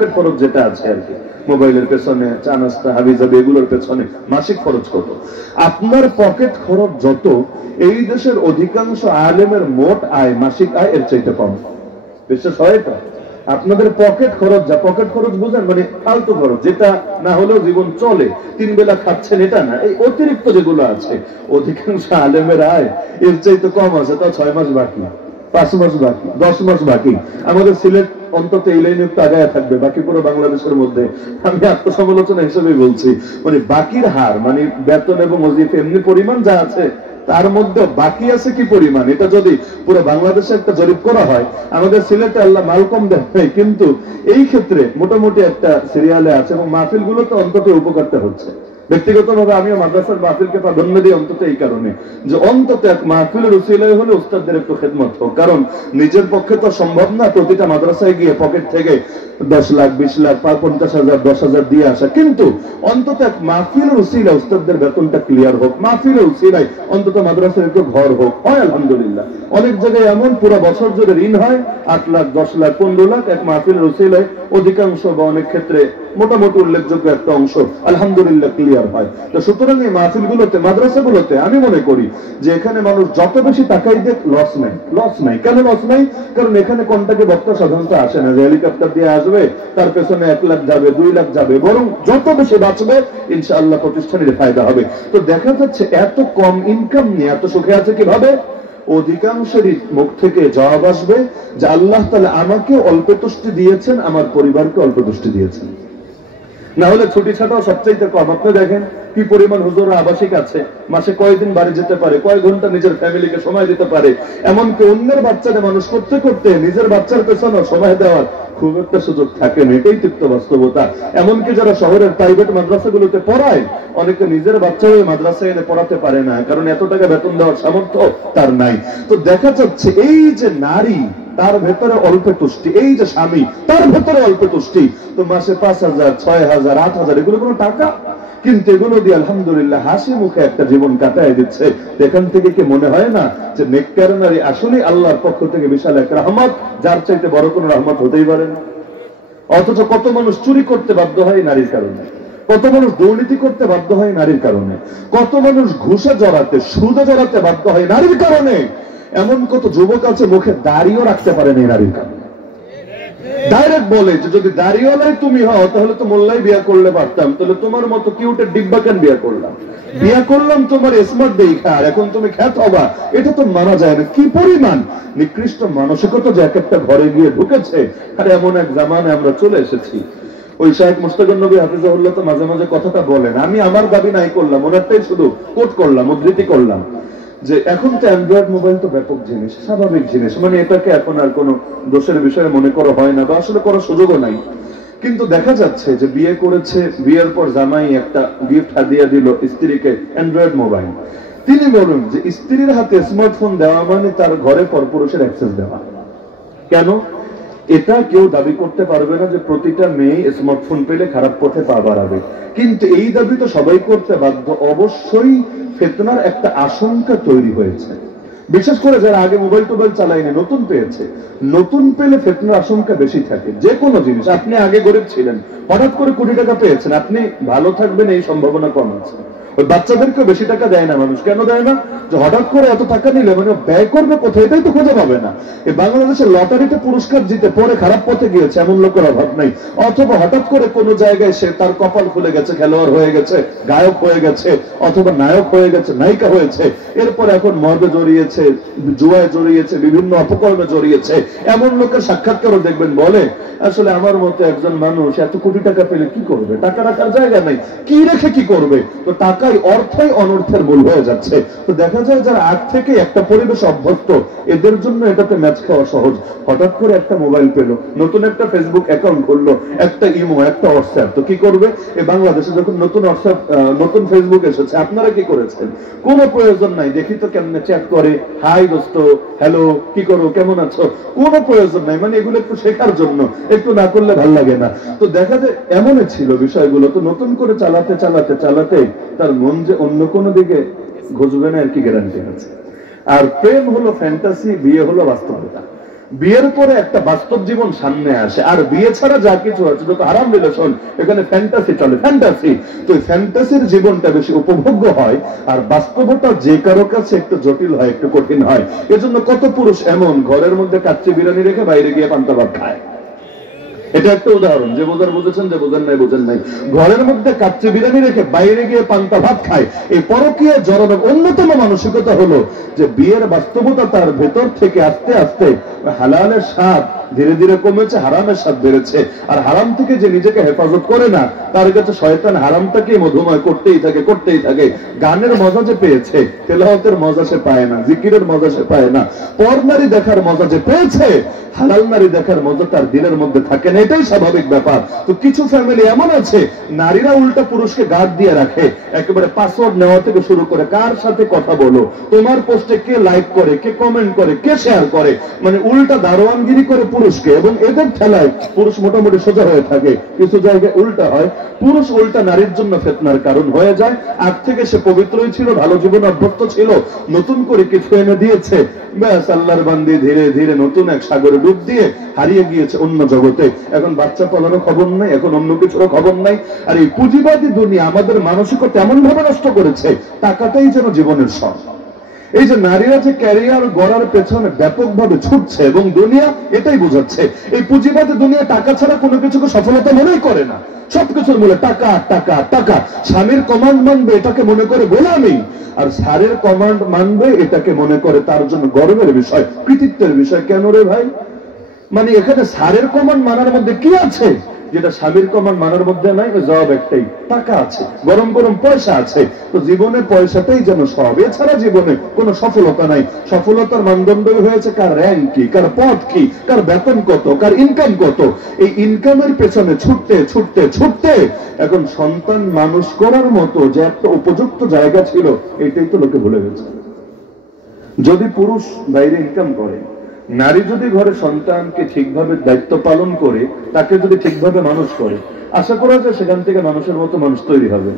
Pocket খরচ যেটা আছে আর কি, মোবাইলের পেছনে, চা নাস্তা হাবিজাবি এগুলোর পেছনে মাসিক খরচ কত? আপনার পকেট খরচ যত, এই দেশের অধিকাংশ আলেমের মোট আয়, মাসিক আয় এর চাইতে কম। বিশ্বাস হয় এটা? আপনাদের পকেট খরচ, যা পকেট খরচ বুঝেন মানে ফালতু খরচ, যেটা না হলেও জীবন চলে, 3 বেলা খাচ্ছেন এটা না, এই অতিরিক্ত যেগুলো আছে, অধিকাংশ আলেমের আয় এর চাইতে কম আছে। তাও 6 মাস বাকি, 5 মাস বাকি, 10 মাস বাকি। আমাদের সিলেট অন্তত এই লাইনে একটু আগায় থাকবে, বাকি পুরো বাংলাদেশের মধ্যে। আমি আত্মসমালোচনা হিসেবে বলছি, মানে বাকির হার, মানে বেতন এবং ওজিফা এমনি পরিমাণ যা আছে, তার মধ্যে বাকি আছে কি পরিমাণ, এটা যদি পুরো বাংলাদেশে একটা জরিপ করা হয়, আমাদের সিলেটে আল্লাহ মাল কম দেয়, কিন্তু এই ক্ষেত্রে মোটামুটি একটা সিরিয়ালে আছে এবং মাহফিল গুলোতে অন্তত উপকারটা হচ্ছে। ব্যক্তিগতভাবে আমিও মাদ্রাসার মাহফিলকে প্রাধান্য দিই অন্তত এই কারণে, যে অন্তত এক মাহফিলের উসিলায় হলে উস্তাদদের একটু খেদমত হোক। কারণ নিজের পক্ষে তো সম্ভব না প্রতিটা মাদ্রাসায় গিয়ে পকেট থেকে 10 লাখ 20 লাখ 50,000 10,000 দিয়ে আসা, কিন্তু অন্তত এক মাহফিলের উসিলায় উস্তাদদের বেতনটা ক্লিয়ার হোক, মাহফিলের উসিলায় অন্তত মাদ্রাসার একটু ঘর হোক, হয় আলহামদুলিল্লাহ। অনেক জায়গায় এমন পুরো বছর জুড়ে ঋণ হয় 8 লাখ 10 লাখ 15 লাখ, এক মাহফিলের উসিলায় অধিকাংশ বা অনেক ক্ষেত্রে মোটামুটি উল্লেখযোগ্য একটা অংশ আলহামদুলিল্লাহ ক্লিয়ার হয়। তো সুতরাং এই মাহফিলগুলোতে, মাদ্রাসাগুলোতে আমি মনে করি যে এখানে মানুষ যত বেশি টাকাই দেখ লস নাই, লস নাই। কেন লস নাই? কারণ এখানে কোনটাকে বক্তা সাধারণত আসে না যে হেলিকপ্টার দিয়ে আসবে, তার পেছনে 1 লাখ যাবে 2 লাখ যাবে, বরং যত বেশি বাঁচবে ইনশাআল্লাহ প্রতিষ্ঠানের ফায়দা হবে। তো দেখা যাচ্ছে এত কম ইনকাম নিয়ে এত সুখে আছে কিভাবে? অধিকাংশেরই মুখ থেকে জবাব আসবে যে আল্লাহ তাআলা আমাকে অল্প তুষ্টি দিয়েছেন, আমার পরিবারকে অল্প তুষ্টি দিয়েছেন। না হলে ছুটি ছাটাও সবচাইতে কম। আপনি দেখেন কি পরিমাণ হুজুর আবাসিক আছে, মাসে কয়দিন বাড়ি যেতে পারে, কয় ঘন্টা নিজের ফ্যামিলিকে সময় দিতে পারে। এমনকি অন্যের বাচ্চাদের মানুষ করতে করতে নিজের বাচ্চার পেছনে সময় দেওয়ার খুব একটা সুযোগ থাকে না, এটাই তিক্ত বাস্তবতা। এমনকি যারা শহরের প্রাইভেট মাদ্রাসাগুলোতে পড়ায়, অনেকে নিজের বাচ্চাও মাদ্রাসায় এনে পড়াতে পারে না, কারণ এত টাকা বেতন দেওয়ার সামর্থ্য তার নাই। তো দেখা যাচ্ছে এই যে নারী, তার ভেতরে অল্প তুষ্টি, এই যে স্বামী, তার ভেতরে অল্প তুষ্টি, তো মাসে 5,000 6,000 8,000 এগুলো কোনো টাকা? কিন্তু এগুলো দিয়ে আলহামদুলিল্লাহ হাসি মুখে একটা জীবন কাটায় দিচ্ছে। এখান থেকে কি মনে হয় না যে নেককার নারী আসলে আল্লাহর পক্ষ থেকে বিশাল এক রহমত, যার চাইতে বড় কোনো রহমত হতেই পারে না? অথচ কত মানুষ চুরি করতে বাধ্য হয় নারীর কারণে, কত মানুষ দুর্নীতি করতে বাধ্য হয় নারীর কারণে, কত মানুষ ঘুষে জড়াতে সুদে জড়াতে বাধ্য হয় নারীর কারণে। এমন কত যুবক আছে মুখে দাড়িও রাখতে পারে না নারীর কারণে। ডাইরেক্ট বলে যে যদি দাড়িওয়ালাই তুমি হও তাহলে তো মোল্লাই বিয়া করলে পারতাম, তাহলে তোমার মতো কিউটের ডিব্বা কেন বিয়া করলাম? বিয়া করলাম তোমার স্মার্ট দেখা, আর এখন তুমি খ্যাত হবা, এটা তো মানা যায় না। কি পরিমাণ নিকৃষ্ট মানসিকতা যে এক একটা ঘরে গিয়ে ঢুকেছে। আর এমন এক জামানায় আমরা চলে এসেছি। ওই শাহেখ মুশতাকুর নবী হাফিজাহুল্লাহ তো মাঝে মাঝে কথাটা বলেন, আমি আমার দাবি নাই করলাম, ওনারটাই শুধু কোট করলাম, উদ্ধৃতি করলাম, যে এখন তো অ্যান্ড্রয়েড মোবাইল তো ব্যাপক জিনিস, স্বাভাবিক জিনিস, মানে এটাকে এখন আর কোনো দোষের বিষয়ে মনে করা হয় না, বা আসলে করার সুযোগও নাই। কিন্তু দেখা যাচ্ছে যে বিয়ে করেছে, বিয়ের পর জামাই একটা গিফট হাদিয়া দিল স্ত্রীকে, অ্যান্ড্রয়েড মোবাইল। তিনি বলুন যে স্ত্রীর হাতে স্মার্টফোন দেওয়া মানে তার ঘরে পরপুরুষের অ্যাক্সেস দেওয়া। কেন? এটা কেউ দাবি করতে পারবে না যে প্রতিটা মেয়ে স্মার্টফোন পেলে খারাপ পথে পা বাড়াবে, কিন্তু এই দাবি তো সবাই করতে বাধ্য। অবশ্যই ফিতনার একটা আশঙ্কা তৈরি হয়েছে, বিশেষ করে যারা আগে মোবাইল টোবাইল চালায়নি, নতুন পেয়েছে। নতুন পেলে ফিতনার আশঙ্কা বেশি থাকে। যে কোনো জিনিস, আপনি আগে গরিব ছিলেন, হঠাৎ করে কোটি টাকা পেয়েছেন, আপনি ভালো থাকবেন এই সম্ভাবনা কম আছে। ওই বাচ্চাদেরকে বেশি টাকা দেয় না মানুষ, কেন দেয় না? যে হঠাৎ করে এত টাকা নিলে মানে ব্যয় করবে কোথায়, এটাই তো খুঁজে পাবে না। এই বাংলাদেশের লটারিতে পুরস্কার জিতে পরে খারাপ পথে গিয়েছে এমন লোকের অভাব নাই। অথবা হঠাৎ করে কোনো জায়গায় সে তার কপাল খুলে গেছে, খেলোয়াড় হয়ে গেছে, গায়ক হয়ে গেছে, অথবা নায়ক হয়ে গেছে, নায়িকা হয়েছে, এরপর এখন মদে জড়িয়েছে, জুয়ায় জড়িয়েছে, বিভিন্ন অপকর্মে জড়িয়েছে, এমন লোকের সাক্ষাৎকারও দেখবেন বলে আসলে আমার মতো একজন মানুষ এত কোটি টাকা পেলে কি করবে, টাকা রাখার জায়গা নাই, কি রেখে কি করবে? তো টাকাই অর্থই অনর্থের মূল হয়ে যাচ্ছে। তো দেখা যায় যারা আগ থেকে একটা পরিবেশ অভ্যস্ত, এদের জন্য এটাতে ম্যাচ খাওয়া সহজ। হঠাৎ করে একটা মোবাইল পেলো, নতুন একটা ফেসবুক অ্যাকাউন্ট খুললো, একটা ইমো, একটা হোয়াটসঅ্যাপ, তো কি করবে? এই বাংলাদেশে যখন নতুন হোয়াটসঅ্যাপ নতুন ফেসবুক এসেছে, আপনারা কি করেছেন? কোনো প্রয়োজন নাই, দেখি তো কেমনে চ্যাট করে, হাই দোস্ত, হ্যালো, কি করো, কেমন আছো, কোনো প্রয়োজন নাই। মানে এগুলো একটু শেখার জন্য, একটু না করলে ভাল লাগে না। তো দেখা যায় এমনই ছিল বিষয়গুলো। তো নতুন করে চালাতে চালাতে চালাতে তার মন যে অন্য কোনো দিকে ঘুষবে না এর কি গ্যারান্টি আছে? আর প্রেম হলো ফ্যান্টাসি, বিয়ে হলো বাস্তবতা। বিয়ের পরে একটা বাস্তব জীবন সামনে আসে, আর বিয়ে ছাড়া যা কিছু আছে যত হারাম রিলেশন, এখানে ফ্যান্টাসি চলে, ফ্যান্টাসি। তো ফ্যান্টাসির জীবনটা বেশি উপভোগ্য হয়, আর বাস্তবতা যে কারো কাছে একটু জটিল হয়, একটু কঠিন হয়। এজন্য কত পুরুষ এমন ঘরের মধ্যে কাচ্চি বিরিয়ানি রেখে বাইরে গিয়ে পান্তা ভাত খায়। এটা একটা উদাহরণ, যে বোঝার বুঝেছেন, যে বোঝেন নাই বোঝেন নাই। ঘরের মধ্যে কাচ্চি বিরিয়ানি রেখে বাইরে গিয়ে পান্তা ভাত খায়। এই পরকীয়া জড়ানোর অন্যতম মানসিকতা হলো যে বিয়ের বাস্তবতা তার ভেতর থেকে আস্তে আস্তে হালালের স্বাদ ধীরে ধীরে কমেছে, হারামের স্বাদ বেড়েছে। আর হারাম থেকে যে নিজেকে হেফাজত করে না, তার কাছে শয়তান হারামটাকে মধুময় করতেই থাকে, করতেই থাকে। গানের মজা যে পেয়েছে, তেলাওয়াতের মজা সে পায় না, জিকিরের মজা সে পায় না। পর নারী দেখার মজা যে পেয়েছে, হালাল নারী দেখার মজা তার দিনের মধ্যে থাকে না। এটাই স্বাভাবিক ব্যাপার। তো কিছু ফ্যামিলি এমন আছে, নারীরা উল্টা পুরুষকে গার্ড দিয়ে রাখে, একেবারে পাসওয়ার্ড নেওয়া থেকে শুরু করে কার সাথে কথা বলো, তোমার পোস্টে কে লাইক করে, কে কমেন্ট করে, কে শেয়ার করে, মানে উল্টা দারোয়ানগিরি করে পুরুষকে। এবং এদের ঠেলায় পুরুষ মোটামুটি সোজা হয়ে থাকে। কিছু জায়গায় উল্টা হয়, পুরুষ উল্টা নারীর জন্য ফিতনার কারণ হয়ে যায়। আগ থেকে সে পবিত্রই ছিল, ভালো জীবন অভ্যস্ত ছিল, নতুন করে কিছু এনে দিয়েছে, ব্যাস আল্লাহর বান্দি ধীরে ধীরে নতুন এক সাগরে ডুব দিয়ে হারিয়ে গিয়েছে অন্য জগতে। এখন বাচ্চা পালারও খবর নাই, এখন অন্য কিছুরও খবর নাই। আর এই পুঁজিবাদী দুনিয়া আমাদের মানসিকতা এমন ভাবে নষ্ট করেছে, টাকাটাই যেন জীবনের সব। এই যে নারীরা যে ক্যারিয়ার গড়ার পেছনে ব্যাপকভাবে ছুটছে, এবং দুনিয়া এটাই বোঝাচ্ছে, এই পুঁজিবাদী দুনিয়া টাকা ছাড়া কোনো কিছুকে সফলতা মনেই করে না। সবকিছুর মূলে টাকা, টাকা, টাকা। স্বামীর কমান্ড মানবে এটাকে মনে করে গোলামি, আর স্যারের কমান্ড মানবে এটাকে মনে করে তার জন্য গর্বের বিষয়, কৃতিত্বের বিষয়। কেন রে ভাই? মানে এখানে স্যারের কমান্ড মানার মধ্যে কি আছে যেটা স্বামীর কমান্ড মানার মধ্যে নাই? জবাব একটাই, টাকা আছে, গরম গরম পয়সা আছে। তো জীবনে পয়সাটাই যেন সব, এছাড়া জীবনে কোনো সফলতা নাই। সফলতার মানদণ্ড হয়েছে কার র্যাঙ্ক কি, কার পদ কি, কার বেতন কত, কার ইনকাম কত। এই ইনকামের পেছনে ছুটতে ছুটতে ছুটতে এখন সন্তান মানুষ করার মতো যে একটা উপযুক্ত জায়গা ছিল, এটাই তো লোকে ভুলে গেছে। যদি পুরুষ বাইরে ইনকাম করে, নারী যদি ঘরে সন্তানকে ঠিকভাবে দায়িত্ব পালন করে, তাকে যদি ঠিকভাবে মানুষ করে, আশা করা যায় সেখান থেকে মানুষের মতো মানুষ তৈরি হবে।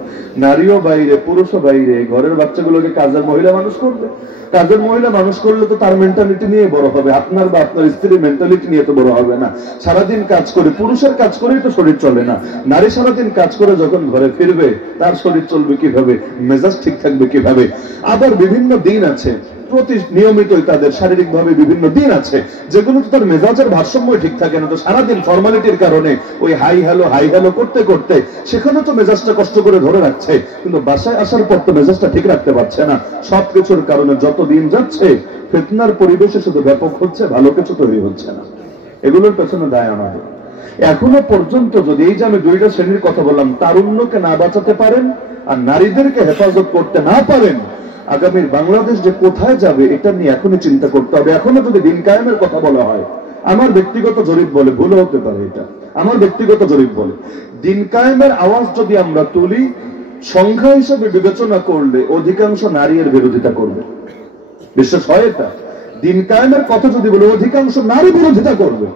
নারীও বাইরে, পুরুষও বাইরে, ঘরের বাচ্চাগুলোকে কাজের মহিলা মানুষ করবে। কাজের মহিলা মানুষ করলে তো তার মেন্টালিটি নিয়ে বড় হবে, আপনার বা আপনার স্ত্রীর মেন্টালিটি নিয়ে তো বড় হবে না। সারাদিন কাজ করে, পুরুষের কাজ করেই তো শরীর চলে না। নারী সারাদিন কাজ করে যখন ঘরে ফিরবে, তার শরীর চলবে কিভাবে, মেজাজ ঠিক থাকবে কিভাবে? আবার বিভিন্ন দিন আছে, প্রতি নিয়মিতই তাদের শারীরিকভাবে বিভিন্ন দিন আছে যেগুলো তো তার মেজাজের ভারসাম্য ঠিক থাকে না। তো সারাদিন ফর্মালিটির কারণে ওই হাই হ্যালো করতে করতে সেখানে তো মেজাজটা কষ্ট করে ধরে রাখছে, কিন্তু বাসায় আসার পর তো মেজাজটা ঠিক রাখতে পারছে না। সবকিছুর কারণে যত দিন যাচ্ছে ফিতনার পরিবেশে শুধু ব্যাপক হচ্ছে, ভালো কিছু তৈরি হচ্ছে না। এগুলোর পেছনে দায় আমাদের। এখনো পর্যন্ত যদি এই যে আমি দুইটা শ্রেণীর কথা বললাম, তারুণ্যকে না বাঁচাতে পারেন আর নারীদেরকে হেফাজত করতে না পারেন, আগামীর বাংলাদেশ যে কোথায় যাবে এটা নিয়ে এখনই চিন্তা করতে হবে। এখনো যদি দিন কায়েমের কথা বলা হয়, আমার ব্যক্তিগত জরিপ বলে, ভুল হতে পারে এটা, আমার ব্যক্তিগত জরিপ বলে, দিন কায়েমের আওয়াজ যদি আমরা তুলি, সংখ্যা হিসেবে বিবেচনা করলে অধিকাংশ নারী এর বিরোধিতা করবে। বিশ্বাস হয় এটা? দিন কায়েমের কথা যদি বলে, অধিকাংশ নারী বিরোধিতা করবে।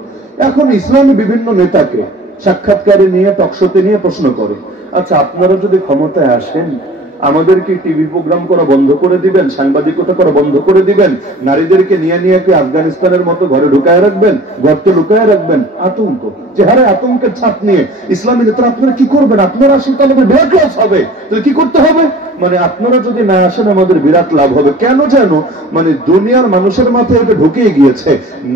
এখন ইসলামী বিভিন্ন নেতাকে সাক্ষাৎকারে নিয়ে, টকশোতে নিয়ে প্রশ্ন করে, আচ্ছা আপনারা যদি ক্ষমতায় আসেন, আমাদের কি টিভি প্রোগ্রাম করা বন্ধ করে দিবেন, সাংবাদিকতা করা বন্ধ করে দিবেন, নারীদেরকে নিয়ে নিয়ে কি আফগানিস্তানের মতো ঘরে ঢুকায় রাখবেন, গর্তে ঢুকায় রাখবেন? আতঙ্ক, চেহারে আতঙ্কের ছাপ নিয়ে ইসলামী নেতারা আপনারা কি করবেন? আপনারা আসেন তো আমাদের বিরাট লস হবে। তাহলে কি করতে হবে? মানে আপনারা যদি না আসেন আমাদের বিরাট লাভ হবে। কেন যেন মানে দুনিয়ার মানুষের মাথায় এটা ঢুকিয়ে গিয়েছে,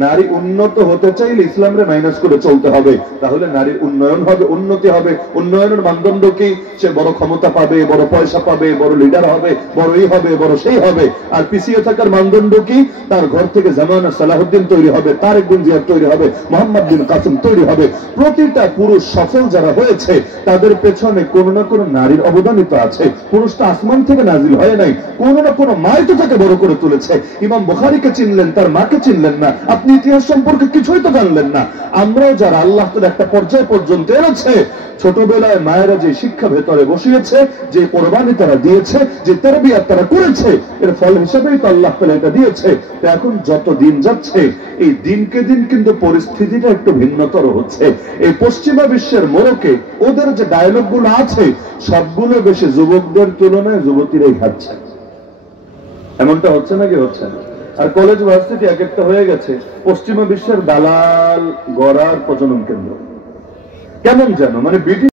নারী উন্নত হতে চাইলে ইসলামরে মাইনাস করে চলতে হবে, তাহলে নারীর উন্নয়ন হবে, উন্নতি হবে। উন্নয়নের মানদণ্ড কি? সে বড় ক্ষমতা পাবে, বড় পয়সা পাবে, বড় লিডার হবে, বড় এই হবে, বড় সেই হবে। আর পিছিয়ে থাকার মানদণ্ড কি? তার ঘর থেকে জামানা সালাহুদ্দিন তৈরি হবে, তারেক বিন জিয়াদ তৈরি হবে, মোহাম্মদ বিন কাসিম তৈরি হবে। প্রতিটা পুরুষ সফল যারা হয়েছে তাদের পেছনে কোনো না কোনো নারীর অবদানিত আছে। পুরুষটা আসমান থেকে নাজিল হয় নাই, কোনো না কোনো মাই তো তাকে বড় করে তুলেছে। ইমাম বুখারীকে চিনলেন, তার মাকে চিনলেন না, আপনি ইতিহাস সম্পর্কে কিছুই তো জানলেন না। আমরাও যারা আল্লাহ তাআলা একটা পর্যায় পর্যন্ত এনেছে, ছোটবেলায় মায়েরা যে শিক্ষা ভেতরে বসিয়েছে, যে কোরবানি তারা দিয়েছে, যে তারবিয়াত তারা করেছে, এর ফল হিসেবেই তো আল্লাহ তাআলা এটা দিয়েছে। এখন যত দিন যাচ্ছে এই দিনকে দিন কিন্তু পরিস্থিতিটা একটু ভিন্নতর হচ্ছে। এই পশ্চিমা বিশ্বের মোড়কে ওদের যে ডায়লগ গুলো আছে সবগুলো বেশি যুবকদের তুলনায় যুবতীরাই খাচ্ছে। এমনটা হচ্ছে নাকি হচ্ছে না? আর কলেজ ভার্সিটি এক একটা হয়ে গেছে পশ্চিমা বিশ্বের দালাল গড়ার প্রজনন কেন্দ্র। কেমন যেন মানে ব্রিটিশ